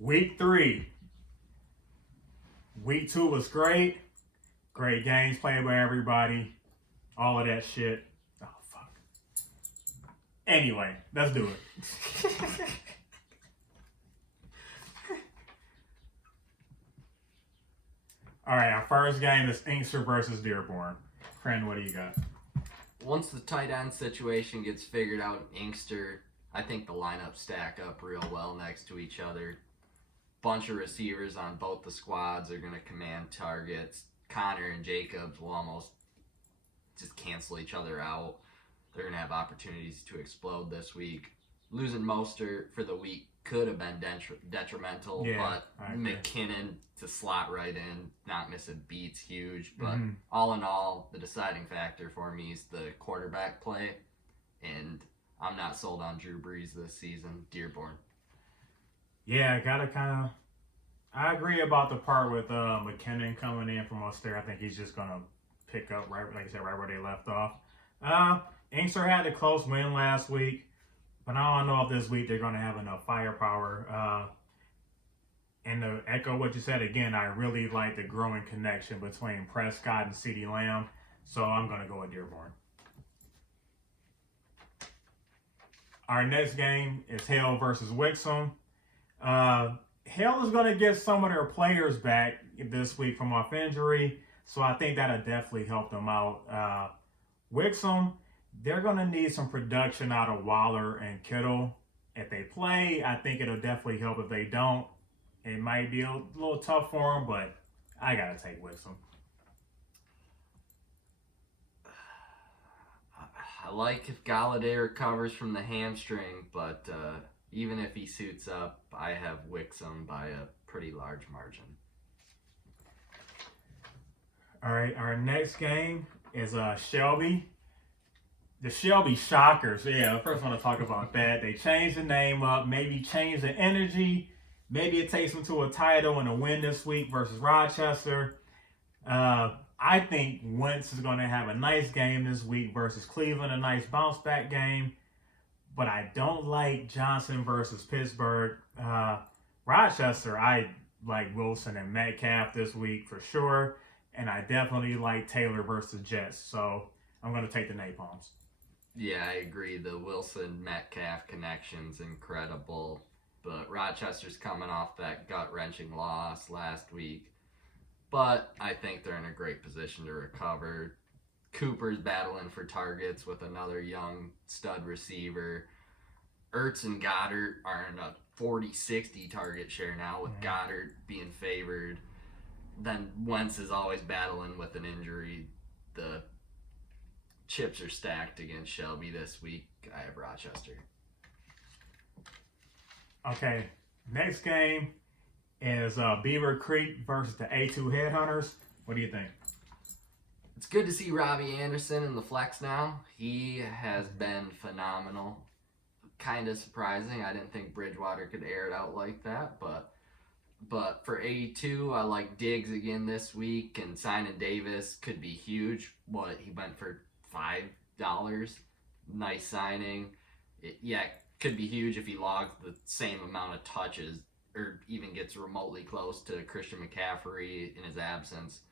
Week 3. Week 2 was great. Great games played by everybody. All of that shit. Oh, fuck. Anyway, let's do it. All right, our first game is Inkster versus Dearborn. Friend, what do you got? Once the tight end situation gets figured out in Inkster, I think the lineups stack up real well next to each other. Bunch of receivers on both the squads are going to command targets. Connor and Jacobs will almost just cancel each other out. They're going to have opportunities to explode this week. Losing Mostert for the week could have been detrimental, but McKinnon to slot right in, not miss a beat's huge. But all in all, the deciding factor for me is the quarterback play, and I'm not sold on Drew Brees this season. Dearborn. Yeah, I agree about the part with McKinnon coming in from Mostert. I think he's just going to pick up, right, like I said, right where they left off. Inkster had a close win last week, but I don't know if this week they're going to have enough firepower. And to echo what you said again, I really like the growing connection between Prescott and CeeDee Lamb, so I'm going to go with Dearborn. Our next game is Hale versus Wixom. Hale is going to get some of their players back this week from off injury, so I think that'll definitely help them out. Wixom, they're going to need some production out of Waller and Kittle. If they play, I think it'll definitely help. If they don't, it might be a little tough for them, but I got to take Wixom. I like if Galladay recovers from the hamstring, but even if he suits up, I have Wixom by a pretty large margin. All right, our next game is Shelby. The Shelby Shockers. Yeah, I first want to talk about that. They changed the name up, maybe change the energy. Maybe it takes them to a title and a win this week versus Rochester. I think Wentz is going to have a nice game this week versus Cleveland, a nice bounce back game. But I don't like Johnson versus Pittsburgh. Rochester, I like Wilson and Metcalf this week for sure. And I definitely like Taylor versus Jets. So I'm going to take the Napalms. Yeah, I agree. The Wilson-Metcalf connection's incredible. But Rochester's coming off that gut-wrenching loss last week. But I think they're in a great position to recover. Cooper's battling for targets with another young stud receiver. Ertz and Goddard are in a 40-60 target share now, with Goddard being favored. Then Wentz is always battling with an injury. The chips are stacked against Shelby this week. I have Rochester. Okay, next game is Beaver Creek versus the A2 Headhunters. What do you think? It's good to see Robbie Anderson in the flex now. He has been phenomenal. Kind of surprising. I didn't think Bridgewater could air it out like that, but for A2, I like Diggs again this week, and signing Davis could be huge. He went for $5. Nice signing. It could be huge if he logs the same amount of touches or even gets remotely close to Christian McCaffrey in his absence.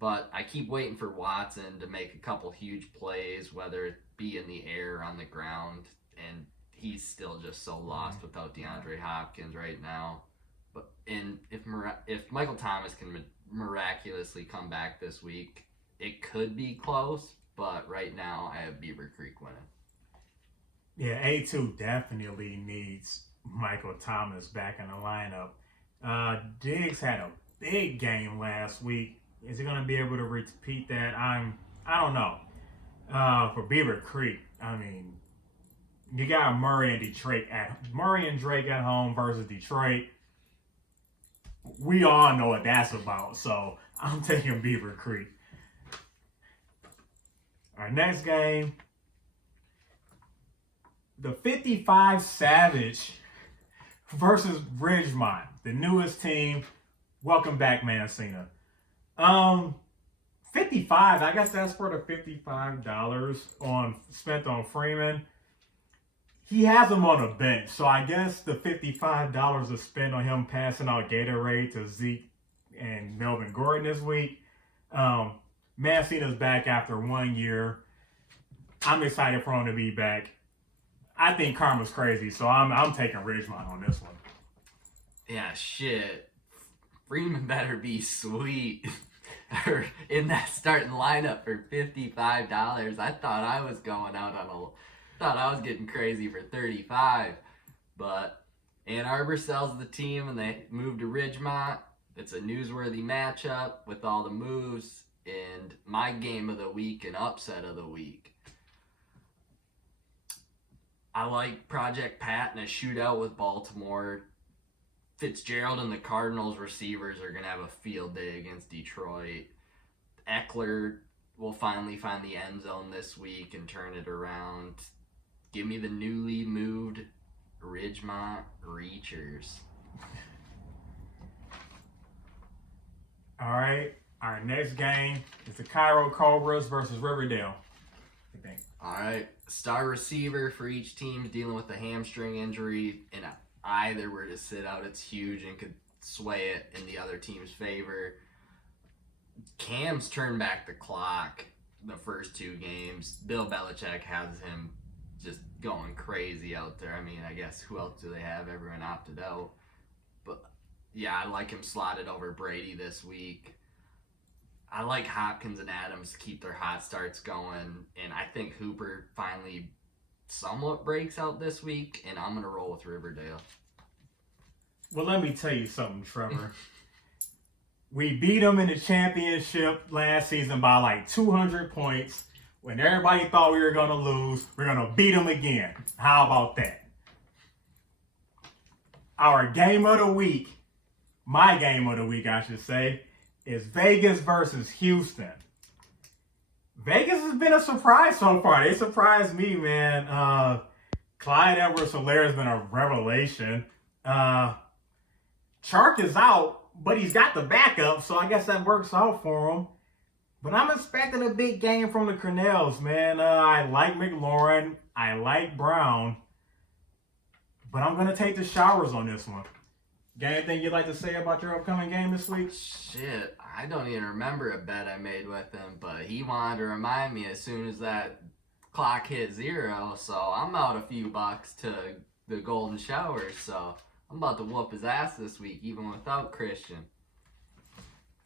But I keep waiting for Watson to make a couple huge plays, whether it be in the air or on the ground, and he's still just so lost without DeAndre Hopkins right now. But if Michael Thomas can miraculously come back this week, it could be close, but right now I have Beaver Creek winning. Yeah, A2 definitely needs Michael Thomas back in the lineup. Diggs had a big game last week. Is he going to be able to repeat that? I don't know. For Beaver Creek, I mean, you got Murray and Drake at home versus Detroit. We all know what that's about, so I'm taking Beaver Creek. Our next game, the 55 Savage versus Ridgemont, the newest team. Welcome back, Mancina. 55, I guess that's for the $55 spent on Freeman. he has him on a bench. So I guess the $55 to spend on him passing out Gatorade to Zeke and Melvin Gordon this week. Mancina's back after 1 year. I'm excited for him to be back. I think karma's crazy, so I'm taking Ridgemont on this one. Yeah, shit. Freeman better be sweet. In that starting lineup for $55. I thought I was going out on thought I was getting crazy for 35, but Ann Arbor sells the team and they move to Ridgemont. It's a newsworthy matchup with all the moves, and my game of the week and upset of the week. I like Project Pat in a shootout with Baltimore. Fitzgerald and the Cardinals receivers are going to have a field day against Detroit. Eckler will finally find the end zone this week and turn it around. Give me the newly moved Ridgemont Reachers. All right, our next game is the Cairo Cobras versus Riverdale. What do you think? All right, star receiver for each team dealing with a hamstring injury, and if either were to sit out, it's huge and could sway it in the other team's favor. Cam's turned back the clock the first two games. Bill Belichick has him just going crazy out there. I mean, I guess who else do they have? Everyone opted out. But yeah, I like him slotted over Brady this week. I like Hopkins and Adams to keep their hot starts going, and I think Hooper finally somewhat breaks out this week, and I'm going to roll with Riverdale. Well, let me tell you something, Trevor. We beat them in the championship last season by like 200 points. When everybody thought we were going to lose, we're going to beat them again. How about that? Our game of the week, my game of the week, I should say, is Vegas versus Houston. Vegas has been a surprise so far. They surprised me, man. Clyde Edwards-Helaire has been a revelation. Chark is out, but he's got the backup, so I guess that works out for him. But I'm expecting a big game from the Cornells, man. I like McLaurin. I like Brown. But I'm going to take the Showers on this one. Got anything you'd like to say about your upcoming game this week? Shit, I don't even remember a bet I made with him, but he wanted to remind me as soon as that clock hit 0, so I'm out a few bucks to the Golden Showers, so I'm about to whoop his ass this week, even without Christian.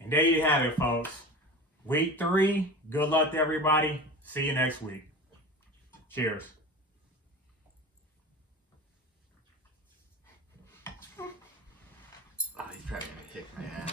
And there you have it, folks. Week 3, good luck to everybody. See you next week. Cheers. Oh, he's probably going to kick my ass.